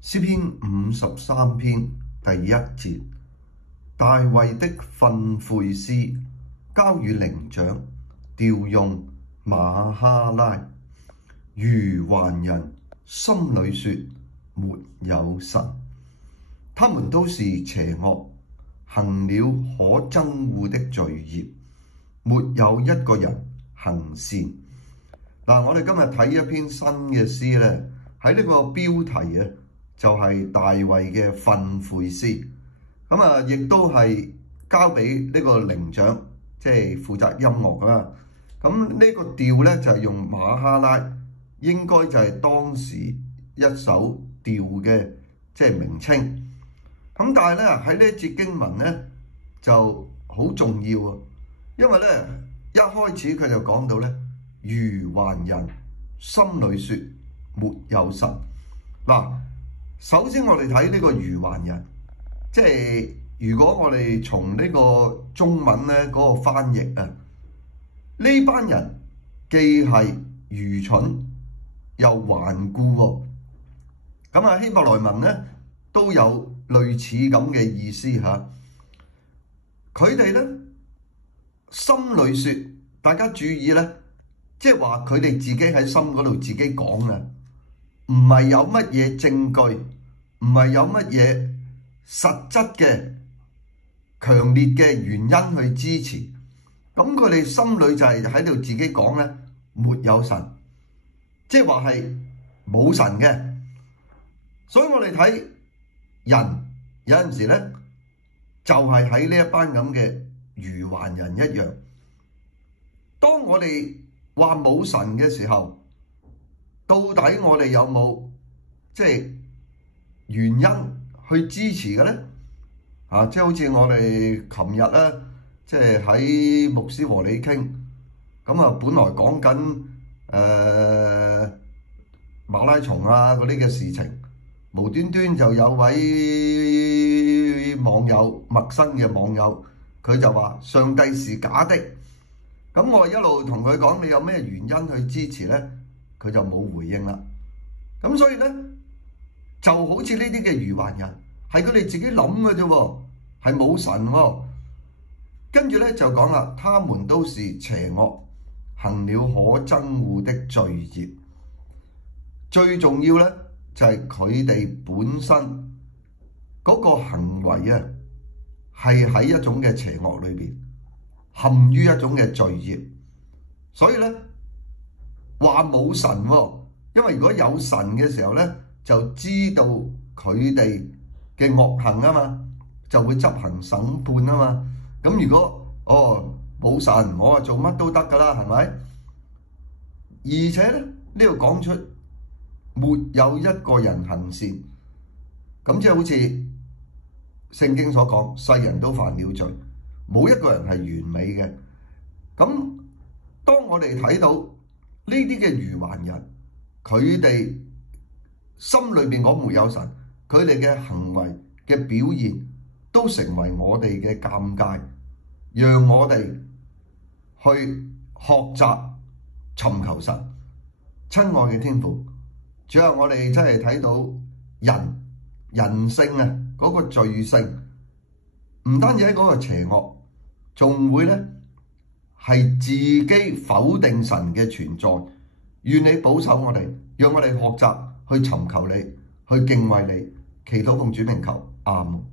詩篇53篇第1節，大衛的訓誨詩，交與伶長，調用瑪哈拉。愚頑人心裡說，沒有神，他們都是邪惡，行了可憎惡的罪孽，沒有一個人行善。嗱，我哋今日睇一篇新嘅詩咧，喺呢個標題啊，就係大衛嘅訓誨詩。咁啊，亦都係交俾呢個伶長，即係負責音樂啦。咁呢個調咧就係用瑪哈拉，應該就係當時一首調嘅即係名稱。咁但係咧喺呢一節經文咧就好重要啊，因為咧一開始佢就講到咧，愚頑人心裡說沒有神。嗱，首先我哋睇呢個愚頑人，即係如果我哋從呢個中文咧嗰個翻譯啊，呢班人既係愚蠢又頑固喎。咁啊希伯來文咧都有類似咁嘅意思嚇。佢哋咧心裡說，大家注意咧，即係話佢哋自己喺心嗰度自己講嘅，唔係有乜嘢證據，唔係有乜嘢實質嘅強烈嘅原因去支持。咁佢哋心裡就係喺度自己講咧，沒有神，即係話係冇神嘅。所以我哋睇人有陣時咧，就係喺呢一班咁嘅愚頑人一樣。當我哋話冇神嘅時候，到底我哋有冇即係原因去支持嘅咧？即係好似我哋琴日咧，即係喺牧師和你傾，咁啊，本來講緊馬拉松啊嗰啲嘅事情，無端端就有位網友，陌生嘅網友，佢就話上帝是假的。咁我一路同佢講，你有咩原因去支持咧？佢就冇回應啦。咁所以咧，就好似呢啲嘅愚頑人，係佢哋自己諗嘅啫喎，係冇神喎。跟住咧就講啦，他們都是邪惡，行了可憎惡的罪孽。最重要咧就係佢哋本身嗰個行為啊，係喺一種嘅邪惡裏邊，陷於一種嘅罪孽。所以咧話冇神喎，因為如果有神嘅時候咧，就知道佢哋嘅惡行啊嘛，就會執行審判啊嘛。咁如果冇神，我話做乜都得㗎啦，係咪？而且咧呢度講出沒有一個人行善，咁即係好似聖經所講，世人都犯了罪，冇一個人係完美嘅。咁當我哋睇到呢啲嘅愚頑人，佢哋心裏邊講沒有神，佢哋嘅行為嘅表現都成為我哋嘅鑑戒，讓我哋去學習尋求神。親愛嘅天父，主要我哋真係睇到人性啊嗰個罪性，唔單止喺嗰個邪惡，仲會咧係自己否定神嘅存在。願你保守我哋，讓我哋學習去尋求你，去敬畏你，祈禱奉主名求，阿們。